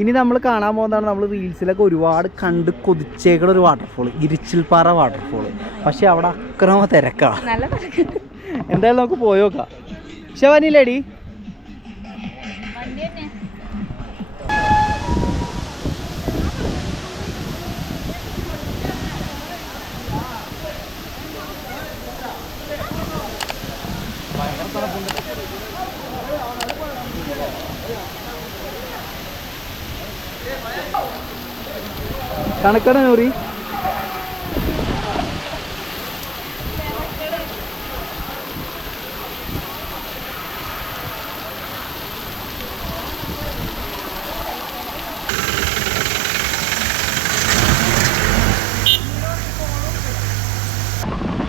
ഇനി നമ്മൾ കാണാൻ പോകുന്നതാണ് നമ്മൾ റീൽസിലൊക്കെ ഒരുപാട് കണ്ട് കൊതിച്ചേക്കുന്ന ഒരു വാട്ടർഫോൾ ഇരിച്ചിൽപ്പാറ വാട്ടർഫോൾ പക്ഷെ അവിടെ അക്രമ തിരക്കാണ്. എന്തായാലും നമുക്ക് പോയി നോക്കാം. ശവനില്ലേടി കണക്കട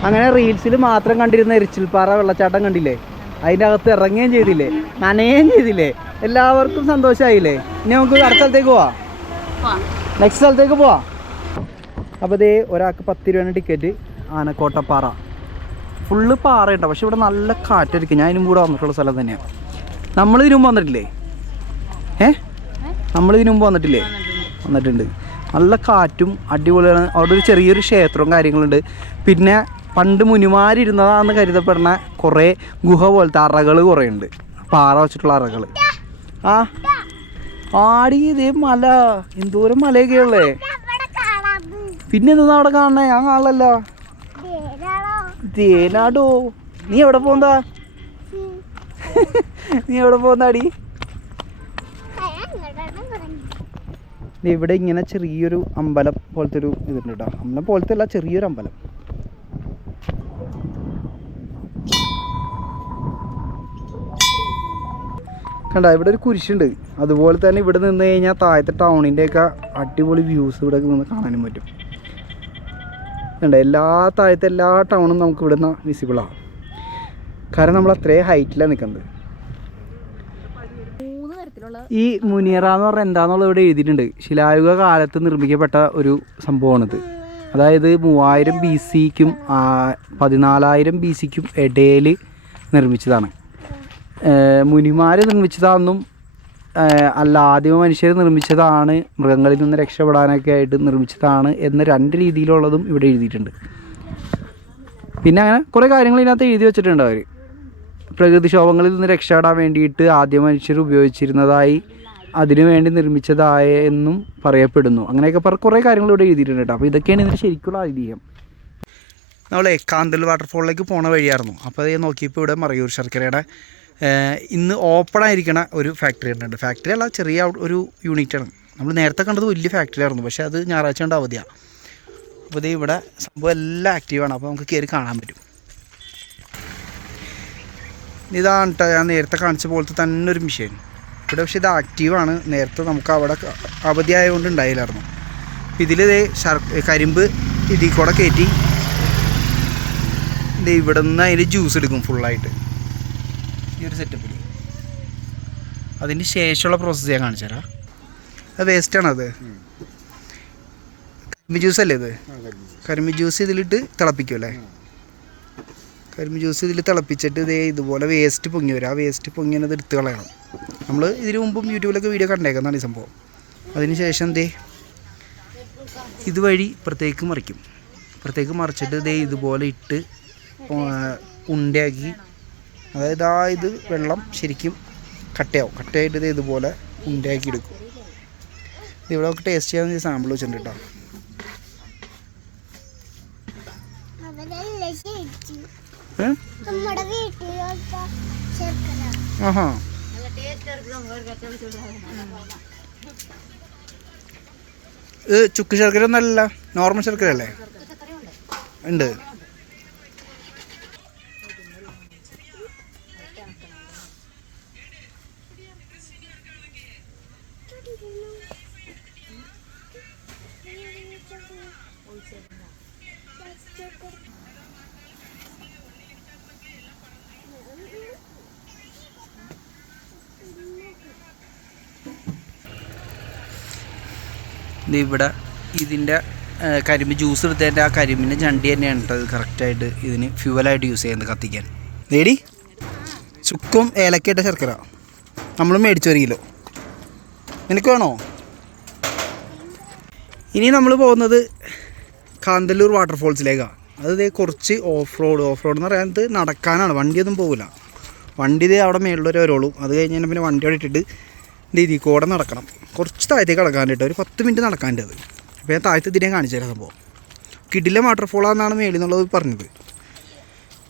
അങ്ങനെ റീൽസിൽ മാത്രം കണ്ടിരുന്ന എരിച്ചിൽപ്പാറ വെള്ളച്ചാട്ടം കണ്ടില്ലേ? അതിന്റെ അകത്ത് ഇറങ്ങുകയും ചെയ്തില്ലേ? നനയുകയും ചെയ്തില്ലേ? എല്ലാവർക്കും സന്തോഷമായില്ലേ? ഇനി നമുക്ക് അടുത്ത സ്ഥലത്തേക്ക് പോവാം. നെക്സ്റ്റ് സ്ഥലത്തേക്ക് പോവാം. അപ്പോൾ ഇതേ ഒരാൾക്ക് പത്ത് രൂപയാണ് ടിക്കറ്റ് ആനക്കോട്ടപ്പാറ. ഫുള്ള് പാറ ഉണ്ടാവും പക്ഷെ ഇവിടെ നല്ല കാറ്റടിക്കും. ഞാൻ ഇതിനും കൂടെ വന്നിട്ടുള്ള സ്ഥലം തന്നെയാണ് നമ്മൾ ഇതിനു മുമ്പ് വന്നിട്ടില്ലേ? ഏ? നമ്മൾ ഇതിനു മുമ്പ് വന്നിട്ടില്ലേ? വന്നിട്ടുണ്ട്. നല്ല കാറ്റും അടിപൊളിയാണ്. അവിടെ ഒരു ചെറിയൊരു ക്ഷേത്രവും കാര്യങ്ങളുണ്ട്. പിന്നെ പണ്ട് മുനിമാരിരുന്നതാണെന്ന് കരുതപ്പെടുന്ന കുറേ ഗുഹ പോലത്തെ അറകൾ കുറേ ഉണ്ട് പാറ വെച്ചിട്ടുള്ള അറകൾ ആ? ആടി ഇതേ മല. എന്തോരം മലയൊക്കെയുള്ളേ പിന്നെ എന്താ അവിടെ കാണണേ? ഞാൻ കാണലല്ലോ. തേനാടോ. നീ എവിടെ പോന്താ നീ എവിടെ പോന്നാടി ഇവിടെ ഇങ്ങനെ ചെറിയൊരു അമ്പലം പോലത്തെ ഒരു ഇതുണ്ട് കേട്ടോ അമ്പലം പോലത്തെ അല്ല ചെറിയൊരു അമ്പലം. കണ്ട ഇവിടെ ഒരു കുരിശുണ്ട്. അതുപോലെ തന്നെ ഇവിടെ നിന്ന് കഴിഞ്ഞാൽ താഴത്തെ ടൗണിന്റെ ഒക്കെ അടിപൊളി വ്യൂസ് ഇവിടെ നിന്ന് കാണാനും പറ്റും. കണ്ട എല്ലാ താഴത്തെ എല്ലാ ടൗണും നമുക്ക് ഇവിടെ നിന്ന് വിസിബിളാണ് കാരണം നമ്മൾ അത്രയും ഹൈറ്റിലാണ് നിൽക്കുന്നത് ഈ മുനിയറ എന്ന് പറഞ്ഞാൽ എന്താണെന്നുള്ളത് ഇവിടെ എഴുതിയിട്ടുണ്ട്. ശിലായുഗ കാലത്ത് നിർമ്മിക്കപ്പെട്ട ഒരു സംഭവമാണിത്. അതായത് മൂവായിരം ബി സിക്കും പതിനാലായിരം ബി സിക്കും ഇടയിൽ നിർമ്മിച്ചതാണ്. മുനിമാർ നിർമ്മിച്ചതാണെന്നും അല്ല ആദ്യമ മനുഷ്യർ നിർമ്മിച്ചതാണ് മൃഗങ്ങളിൽ നിന്ന് രക്ഷപ്പെടാനൊക്കെ ആയിട്ട് നിർമ്മിച്ചതാണ് എന്ന രണ്ട് രീതിയിലുള്ളതും ഇവിടെ എഴുതിയിട്ടുണ്ട്. പിന്നെ അങ്ങനെ കുറേ കാര്യങ്ങൾ ഇതിനകത്ത് എഴുതി വെച്ചിട്ടുണ്ട് അവർ പ്രകൃതിക്ഷോഭങ്ങളിൽ നിന്ന് രക്ഷപ്പെടാൻ വേണ്ടിയിട്ട് ആദ്യ മനുഷ്യർ ഉപയോഗിച്ചിരുന്നതായി അതിനു വേണ്ടി നിർമ്മിച്ചതായ എന്നും പറയപ്പെടുന്നു. അങ്ങനെയൊക്കെ പറ കുറേ കാര്യങ്ങൾ ഇവിടെ എഴുതിയിട്ടുണ്ട് കേട്ടോ. അപ്പോൾ ഇതൊക്കെയാണ് ഇതിന് ശരിക്കുള്ള ഐതിഹ്യം. നമ്മളെ കാന്തൽ വാട്ടർഫോളിലേക്ക് പോണ വഴിയായിരുന്നു. അപ്പോൾ അത് നോക്കിയപ്പോൾ ഇവിടെ മറയൂർ ശർക്കരയുടെ ഇന്ന് ഓപ്പൺ ആയിരിക്കണ ഒരു ഫാക്ടറി ഉണ്ട് ഫാക്ടറി അല്ല ചെറിയ ഒരു യൂണിറ്റാണ് നമ്മൾ നേരത്തെ കണ്ടത് വലിയ ഫാക്ടറി ആയിരുന്നു. പക്ഷേ അത് ഞായറാഴ്ച കൊണ്ട് അവധിയാണ് അപ്പോൾ ഇത് ഇവിടെ സംഭവം എല്ലാം ആക്റ്റീവാണ് അപ്പോൾ നമുക്ക് കയറി കാണാൻ പറ്റും. ഇതാണ് കേട്ടോ ഞാൻ നേരത്തെ കാണിച്ച പോലത്തെ തന്നെ ഒരു മെഷീൻ ഇവിടെ പക്ഷേ ഇത് ആക്റ്റീവാണ് നേരത്തെ നമുക്ക് അവിടെ അവധിയായതുകൊണ്ട് ഉണ്ടായില്ലായിരുന്നു. ഇതിൽ കരിമ്പ് ഇതിൽ കൂടെ കയറ്റി ഇവിടെ നിന്ന് അതിന്റെ ജ്യൂസ് എടുക്കും ഫുള്ളായിട്ട് ഈ ഒരു സെറ്റപ്പിൽ അതിന് ശേഷമുള്ള പ്രോസസ്സ് ഞാൻ കാണിച്ചു തരാം. അത് വേസ്റ്റാണ് അത്. കരിമ്പ് ജ്യൂസ് അല്ലേ ഇത്? കരിമ്പ് ജ്യൂസ് ഇതിലിട്ട് തിളപ്പിക്കും അല്ലേ? കരിമ്പ് ജ്യൂസ് ഇതിൽ തിളപ്പിച്ചിട്ട് ഇതേ ഇതുപോലെ വേസ്റ്റ് പൊങ്ങി വരും. ആ വേസ്റ്റ് പൊങ്ങിയത് എടുത്ത് കളയണം. നമ്മൾ ഇതിനു മുമ്പും യൂട്യൂബിലൊക്കെ വീഡിയോ കണ്ടേക്കുന്നതാണ് ഈ സംഭവം. അതിനുശേഷം ദേ ഇതുവഴി ഇപ്പുറത്തേക്ക് മറിക്കും. ഇപ്പുറത്തേക്ക് മറിച്ചിട്ട് ദേ ഇതുപോലെ ഇട്ട് ഉണ്ടാക്കി ഉണ്ടയാക്കി അതായത് ആ ഇത് വെള്ളം ശരിക്കും കട്ടയാവും. കട്ടയായിട്ട് ഇത് ഇതുപോലെ ഉണ്ടാക്കി എടുക്കും. ഇത് ഇവിടെ ഒക്കെ ടേസ്റ്റ് ചെയ്യാൻ സാമ്പിൾ വെച്ചിട്ടുണ്ട് കേട്ടോ. ആഹാ. ഇത് ചുക്ക് ശർക്കര ഒന്നല്ല നോർമൽ ശർക്കര അല്ലേ ഉണ്ട്. ഇവിടെ ഇതിന്റെ കരിമ്പ് ജ്യൂസ് എടുത്തതിന്റെ ആ കരിമ്പിന്റെ ചണ്ടി തന്നെയാണ് കേട്ടോ ഇത് കറക്റ്റായിട്ട് ഇതിന് ഫ്യൂവലായിട്ട് യൂസ് ചെയ്യുന്നത് കത്തിക്കാൻ. നേടി ചുക്കും ഏലക്കയിട്ട ശർക്കര. നമ്മൾ മേടിച്ചു ഒരു കിലോ. നിനക്ക് വേണോ? ഇനി നമ്മൾ പോകുന്നത് കാന്തല്ലൂർ വാട്ടർഫോൾസിലേക്കാണ് അത് കുറച്ച് ഓഫ് റോഡ് ഓഫ് റോഡ് എന്ന് പറയുന്നത് നടക്കാനാണ്. വണ്ടിയൊന്നും പോകില്ല വണ്ടി ഇതേ അവിടെ മേളിലൊരു വരുള്ളൂ. അത് കഴിഞ്ഞ് കഴിഞ്ഞാൽ പിന്നെ വണ്ടി അവിടെ ഇട്ടിട്ട് ഇതിൽ കൂടെ നടക്കണം. കുറച്ച് താഴത്തേക്ക് കിടക്കാനായിട്ട് ഒരു പത്ത് മിനിറ്റ് നടക്കാനുണ്ട് അത്. അപ്പോൾ ഞാൻ താഴത്തെ ഇതിനെ കാണിച്ചു തരാം സംഭവം. കിടിലെ വാട്ടർഫോളാണെന്നാണ് മേളിൽ എന്നുള്ളത് പറഞ്ഞത്.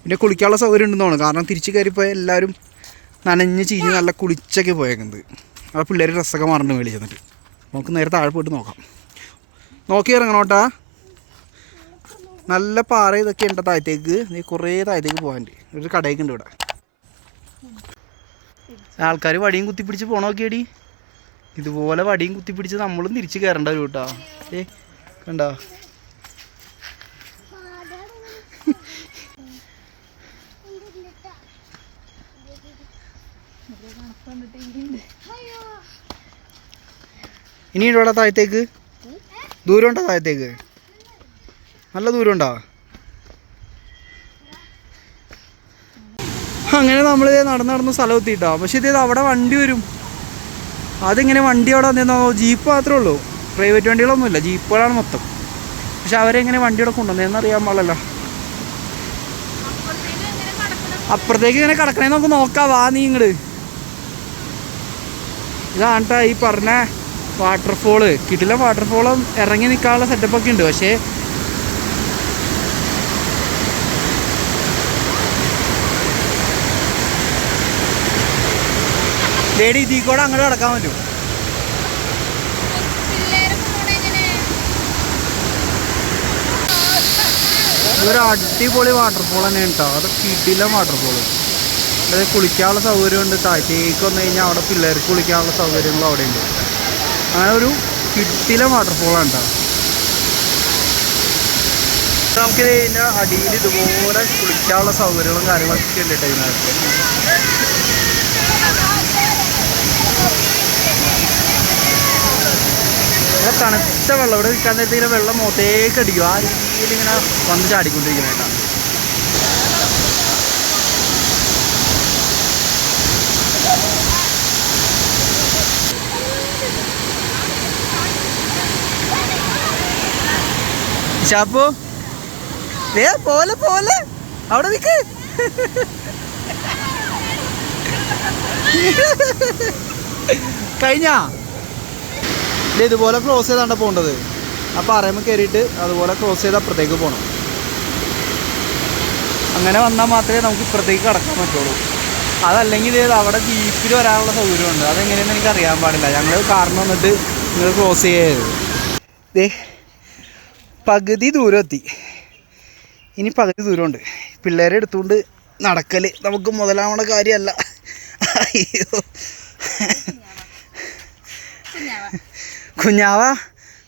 പിന്നെ കുളിക്കാനുള്ള സൗകര്യം ഉണ്ടെന്ന് തോന്നുന്നു. കാരണം തിരിച്ച് കയറിപ്പോയ എല്ലാവരും നനഞ്ഞ് ചീഞ്ഞ് നല്ല കുളിച്ചൊക്കെ പോയേക്കുന്നത്. ആ പിള്ളേർ ഡ്രസ്സൊക്കെ മാറണ്ട് മേളിൽ ചെന്നിട്ട്. നമുക്ക് നേരെ താഴെ പോയിട്ട് നോക്കാം. നോക്കി ഇറങ്ങണോട്ടാ നല്ല പാറ ഇതൊക്കെ ഉണ്ട് താഴത്തേക്ക്. നീ കുറേ താഴത്തേക്ക് പോകാനുണ്ട്. ഒരു കടയൊക്കെ ഉണ്ട് ഇവിടെ. ആൾക്കാർ വടിയും കുത്തിപ്പിടിച്ച് പോണോക്കിയടി. ഇതുപോലെ വടിയും കുത്തിപ്പിടിച്ച് നമ്മളും തിരിച്ച് കയറേണ്ട ഒരു കേട്ടോ ഏ കണ്ടോ? ഇനി ഇവിടെ താഴത്തേക്ക്? ദൂരം ഉണ്ടോ താഴത്തേക്ക്? നല്ല ദൂരം ഉണ്ടോ അങ്ങനെ നമ്മൾ നടന്ന് നടന്ന് സ്ഥലം എത്തിയിട്ടാ. പക്ഷെ ഇത് അവിടെ വണ്ടി വരും. അതിങ്ങനെ വണ്ടി അവിടെ വന്നിരുന്നോ? ജീപ്പ് മാത്രമേ ഉള്ളൂ. പ്രൈവറ്റ് വണ്ടികളൊന്നുമില്ല. ജീപ്പുകളാണ് മൊത്തം. പക്ഷെ അവരെങ്ങനെ വണ്ടി അവിടെ കൊണ്ടുവന്നതെന്ന് അറിയാൻ പാടില്ല അപ്പുറത്തേക്ക് ഇങ്ങനെ കിടക്കണേ നമുക്ക് നോക്കാം. വാ നീ ഇങ്ങട്. ഇതാണ് ഈ പറഞ്ഞ വാട്ടർഫോൾ കിട്ടില്ല വാട്ടർഫോളും ഇറങ്ങി നിൽക്കാനുള്ള സെറ്റപ്പ് ഒക്കെ ഉണ്ട്. പക്ഷേ ലേഡി ഇതിൽ കൂടെ അങ്ങോട്ട് കിടക്കാൻ പറ്റും. ഇതൊരു അടിപൊളി വാട്ടർഫോൾ തന്നെ കേട്ടോ അത് കിട്ടില്ല വാട്ടർഫോൾ അതായത് കുളിക്കാനുള്ള സൗകര്യമുണ്ട്. താഴ്ചയ്ക്ക് വന്നു കഴിഞ്ഞാൽ അവിടെ പിള്ളേർക്ക് കുളിക്കാനുള്ള സൗകര്യങ്ങൾ അവിടെ ഉണ്ട് അങ്ങനെ ഒരു കിട്ടില വാട്ടർഫോളാണ് കേട്ടോ നമുക്ക് ഇതിന്റെ അടിയിൽ ഇതുപോലെ കുളിക്കാനുള്ള സൗകര്യങ്ങളും കാര്യങ്ങളൊക്കെ ഉണ്ട് കേട്ടോ ഇതിനകത്ത് തണുത്ത വെള്ളം. ഇവിടെ നിൽക്കാൻ നേരത്തെ ഇങ്ങനെ വെള്ളം മുഖത്തേക്ക് അടിക്കും. ആ രീതിയിൽ ഇങ്ങനെ വന്ന് ചാടിക്കൊണ്ടിരിക്കുന്നതായിട്ടാണ് ഷാപ്പു? ഏ പോലെ പോലെ. അവിടെ നിൽക്ക് കഴിഞ്ഞാ? ഇത് ഇതുപോലെ ക്രോസ് ചെയ്താണ് പോകേണ്ടത് ആ പാറയമ്മ കയറിയിട്ട് അതുപോലെ ക്രോസ് ചെയ്ത് അപ്പുറത്തേക്ക് പോകണം അങ്ങനെ വന്നാൽ മാത്രമേ നമുക്ക് ഇപ്പുറത്തേക്ക് കടക്കാൻ പറ്റുള്ളൂ. അതല്ലെങ്കിൽ അവിടെ ജീപ്പിൽ വരാനുള്ള സൗകര്യമുണ്ട്. അതെങ്ങനെയെന്ന് എനിക്ക് അറിയാൻ പാടില്ല. ഞങ്ങൾ കാറിന് വന്നിട്ട് നിങ്ങൾ ക്രോസ് ചെയ്യരുത്. ദേ പകുതി ദൂരം എത്തി ഇനി പകുതി ദൂരമുണ്ട്. പിള്ളേരെ എടുത്തുകൊണ്ട് നടക്കൽ നമുക്ക് മുതലാവണ കാര്യമല്ല. അയ്യോ. കുഞ്ഞാവ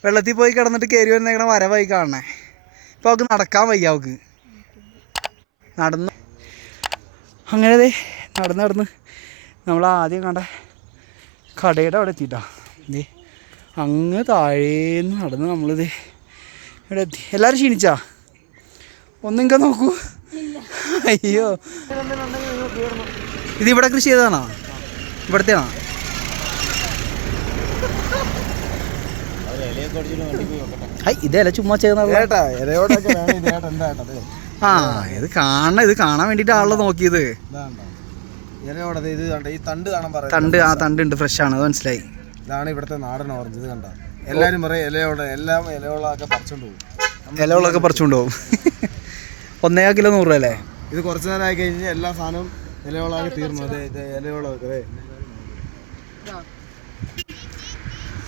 വെള്ളത്തിൽ പോയി കിടന്നിട്ട് കയറി വന്നേക്കണ വരവായി കാണണേ. ഇപ്പൊ അവൾക്ക് നടക്കാൻ വയ്യ അവൾക്ക് നടന്നു. അങ്ങനെ അതെ നടന്ന് നടന്ന് നമ്മൾ ആദ്യം കണ്ട കടയുടെ അവിടെ എത്തിയിട്ടാ. അങ്ങ് താഴേന്ന് നടന്ന് നമ്മളിത് ഇവിടെ എത്തി. എല്ലാവരും ക്ഷീണിച്ചാ? ഒന്നിങ്ക നോക്കൂ. അയ്യോ. ഇതിവിടെ കൃഷി ചെയ്തതാണോ? ഇവിടത്തെയാണോ ഹൈ ഇതല്ല ചുമ്മാ ചെയ്യുന്നത് ഏട്ടാ ഇലയോടൊക്കെ വേണം ഇത് ഏട്ടാ എന്താ ചുമ്മാ ഇത് ആ ഇത് കാണണ ഇത് കാണാൻ നോക്കിയത്. ഇത് കണ്ട ഈ തണ്ട് ആ തണ്ട് ഉണ്ട് ഫ്രഷ് ആണ് അത് മനസ്സിലായി. ഇതാണ് ഇവിടുത്തെ നാടൻ ഓറഞ്ച് ഇത് കണ്ട. എല്ലാരും പറയും ഇലയോട് എല്ലാം ഇലയോളൊക്കെ പറിച്ചോണ്ട് പോകും. ഇലകളൊക്കെ പറിച്ചുകൊണ്ട് പോകും. ഒന്നേകാ കിലോ നൂറ് രൂപ അല്ലേ? ഇത് കുറച്ച് നേരം ആയി കഴിഞ്ഞാൽ എല്ലാ സാധനവും ഇലയോളാകെ തീർന്നു. അതെ ഇലയോളൊക്കെ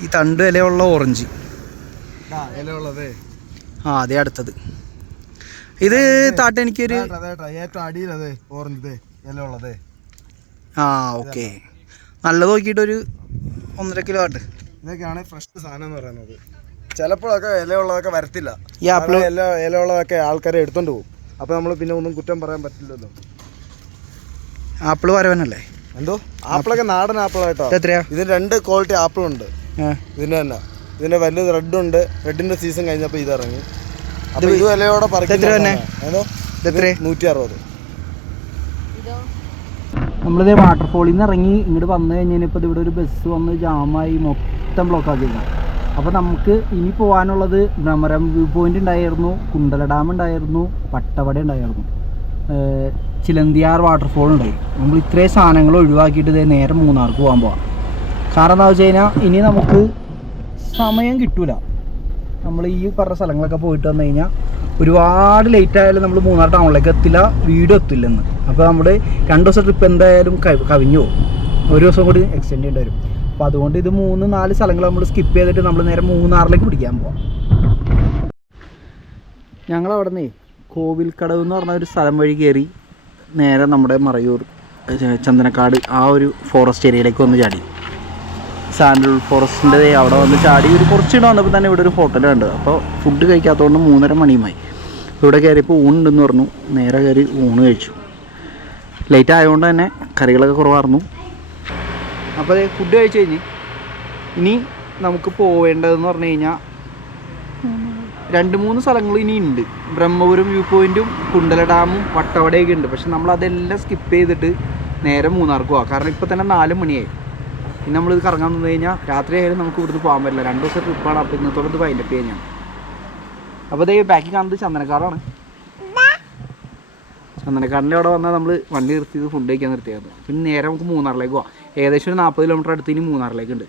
ഈ തണ്ട് ഇലയുള്ള ഓറഞ്ച്. ആ അതേ അടുത്തത്. ഇത് താട്ട എനിക്കൊരു ഏറ്റവും അടിയിലതേ ഓറഞ്ച് ഇതേ ഇലയുള്ളതേ ആ ഓക്കെ. നല്ലത് നോക്കിയിട്ടൊരു ഒന്നര കിലോ ആട്ട്. ഇതൊക്കെയാണ് ഫ്രഷ് സാധനം എന്ന് പറയുന്നത്. ചിലപ്പോഴൊക്കെ ഇലയുള്ളതൊക്കെ വരത്തില്ല. ഈ കാരണം ഇല ഇലയുള്ളതൊക്കെ ആൾക്കാരെ എടുത്തോണ്ട് പോകും. അപ്പോൾ നമ്മൾ പിന്നെ ഒന്നും കുറ്റം പറയാൻ പറ്റില്ലല്ലോ. ആപ്പിൾ വരവനല്ലേ? എന്തോ? ആപ്പിളൊക്കെ നാടൻ ആപ്പിളായിട്ടോ. എത്രയാ? ഇതിന് രണ്ട് ക്വാളിറ്റി ആപ്പിളുണ്ട്. ഉണ്ട് ഇതിന്റെ തന്നെ. ഇതിന്റെ വലിയ റെഡ് ഉണ്ട്. റെഡിന്റെ സീസൺ കഴിഞ്ഞപ്പോൾ ഇത് ഇറങ്ങി. ഇത് വിലയോടെ നൂറ്റി അറുപത് നമ്മളിത് വാട്ടർഫോളിൽ നിന്ന് ഇറങ്ങി ഇങ്ങോട്ട് വന്നു കഴിഞ്ഞപ്പോൾ ഇവിടെ ഒരു ബസ് വന്ന് ജാമായി മൊത്തം ബ്ലോക്ക് ആക്കിയിരുന്നു അപ്പോൾ നമുക്ക് ഇനി പോകാനുള്ളത് ഭ്രമരം വ്യൂ പോയിന്റ് ഉണ്ടായിരുന്നു കുണ്ടല ഡാം ഉണ്ടായിരുന്നു പട്ടവട ഉണ്ടായിരുന്നു. ചിലന്തിയാർ വാട്ടർഫോൾ ഉണ്ടായി നമ്മൾ ഇത്രയും സാധനങ്ങൾ ഒഴിവാക്കിയിട്ട് ദേ നേരെ മൂന്നാർക്ക് പോകാൻ പോവാം. കാരണം എന്താ വെച്ച് കഴിഞ്ഞാൽ ഇനി നമുക്ക് സമയം കിട്ടൂല. നമ്മൾ ഈ പറഞ്ഞ സ്ഥലങ്ങളൊക്കെ പോയിട്ട് വന്നു കഴിഞ്ഞാൽ ഒരുപാട് ലേറ്റ് ആയാലും നമ്മൾ മൂന്നാർ ടൗണിലേക്ക് എത്തില്ല വീട് എത്തില്ലെന്ന്. അപ്പോൾ നമ്മുടെ രണ്ട് ദിവസം ട്രിപ്പ് എന്തായാലും കവിഞ്ഞു പോകും. ഒരു ദിവസം കൂടി എക്സ്റ്റെൻഡ് ചെയ്യേണ്ടി വരും. അപ്പോൾ അതുകൊണ്ട് ഇത് മൂന്ന് നാല് സ്ഥലങ്ങൾ നമ്മൾ സ്കിപ്പ് ചെയ്തിട്ട് നമ്മൾ നേരെ മൂന്നാറിലേക്ക് പിടിക്കാൻ പോവാം. ഞങ്ങൾ അവിടെ നിന്നേ കോവിൽക്കടവ് എന്ന് പറഞ്ഞ ഒരു സ്ഥലം വഴി കയറി നേരെ നമ്മുടെ മറയൂർ ചന്ദനക്കാട് ആ ഒരു ഫോറസ്റ്റ് ഏരിയയിലേക്ക് വന്ന് ചാടി. സാൻഡൽ ഫോറസ്റ്റിന്റെ അവിടെ വന്ന് ചാടി. ഒരു കുറച്ചിടം വന്നപ്പോൾ തന്നെ ഇവിടെ ഒരു ഹോട്ടൽ ഉണ്ട് അപ്പോൾ ഫുഡ് കഴിക്കാത്തതുകൊണ്ട് മൂന്നര മണിയുമായി. ഇവിടെ കയറിയപ്പോൾ ഊണുണ്ടെന്ന് പറഞ്ഞു. നേരെ കയറി ഊണ് കഴിച്ചു. ലേറ്റ് ആയതുകൊണ്ട് തന്നെ കറികളൊക്കെ കുറവായിരുന്നു അപ്പോൾ ഫുഡ് കഴിച്ചു കഴിഞ്ഞ് ഇനി നമുക്ക് പോവേണ്ടതെന്ന് പറഞ്ഞു കഴിഞ്ഞാൽ രണ്ട് മൂന്ന് സ്ഥലങ്ങൾ ഇനി ഉണ്ട്. ബ്രഹ്മപുരം വ്യൂ പോയിന്റും കുണ്ടല ഡാമും വട്ടവടയൊക്കെ ഉണ്ട്. പക്ഷെ നമ്മൾ അതെല്ലാം സ്കിപ്പ് ചെയ്തിട്ട് നേരെ മൂന്നാർക്ക് പോവാം. കാരണം ഇപ്പോൾ തന്നെ നാല് മണിയായി. ഇനി നമ്മളിത് കറങ്ങാൻ നിന്ന് കഴിഞ്ഞാൽ രാത്രി ആയാലും നമുക്ക് ഇവിടുന്ന് പോകാൻ പറ്റില്ല. രണ്ട് ദിവസം ട്രിപ്പാണ് അപ്പോൾ ഇന്നത്തോടെ ഇത് വൈൻഡപ്പ് ചെയ്യാൻ ഞാൻ. അപ്പോൾ ഇതേ ബാക്കി കാണുന്നത് ചന്ദനക്കാടാണ്. ചന്ദനക്കാടിന്റെ അവിടെ വന്നാൽ നമ്മൾ വണ്ടി നിർത്തിയത് ഫുഡ് കഴിക്കാൻ നിർത്തിയായിരുന്നു പിന്നെ നേരെ നമുക്ക് മൂന്നാറിലേക്ക് പോവാം. ഏകദേശം ഒരു നാൽപ്പത് കിലോമീറ്റർ അടുത്ത് ഇനി ഉണ്ട്